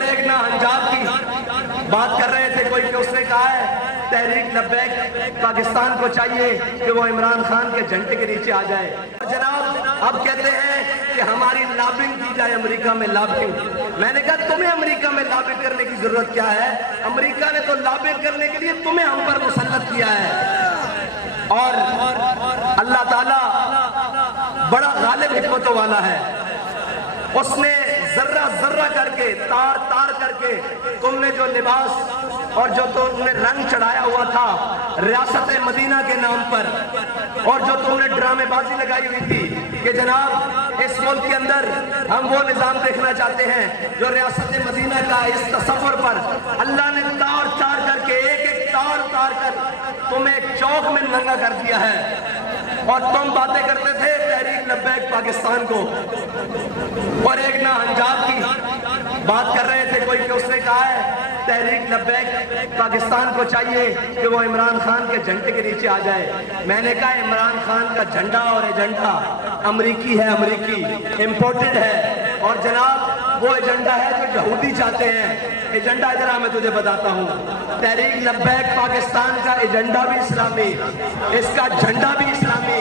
اور ایک نا انجاب کی بات کر رہے تھے کوئی کہ اس نے کہا ہے تحریک لبیک پاکستان کو چاہیے کہ وہ عمران خان کے جھنڈے کے نیچے آ جائے. جناب اب کہتے ہیں کہ ہماری لابنگ کی جائے امریکہ میں لابنگ. میں نے کہا تمہیں امریکہ میں لابنگ کرنے کی ضرورت کیا ہے؟ امریکہ نے تو لابنگ کرنے کے لیے تمہیں ہم پر مسلط کیا ہے. اور اللہ تعالیٰ بڑا غالب حکمتوں والا ہے. اس نے ذرہ ذرہ کر کے تار تار کر کے تم نے جو لباس اور جو تم نے رنگ چڑھایا ہوا تھا ریاست مدینہ کے نام پر اور جو تم نے ڈرامے بازی لگائی ہوئی تھی کہ جناب اس ملک کے اندر ہم وہ نظام دیکھنا چاہتے ہیں جو ریاست مدینہ کا اس تصور پر اللہ نے تار تار کر کے ایک ایک تار اتار کر تمہیں چوک میں ننگا کر دیا ہے. اور تم باتیں کرتے تھے تحریک لبیک پاکستان کو. اور ایک نا انجاب کی بات کر رہے تھے کوئی کہ اس نے کہا ہے تحریک لبیک پاکستان کو چاہیے کہ وہ عمران خان کے جھنڈے کے نیچے آ جائے. میں نے کہا عمران خان کا جھنڈا اور ایجنڈا امریکی ہے, امریکی امپورٹڈ ہے. اور جناب وہ ایجنڈا ہے جو یہودی چاہتے ہیں. ایجنڈا ذرا میں تجھے بتاتا ہوں. تحریک لبیک پاکستان کا ایجنڈا بھی اسلامی, اس کا جھنڈا بھی اسلامی,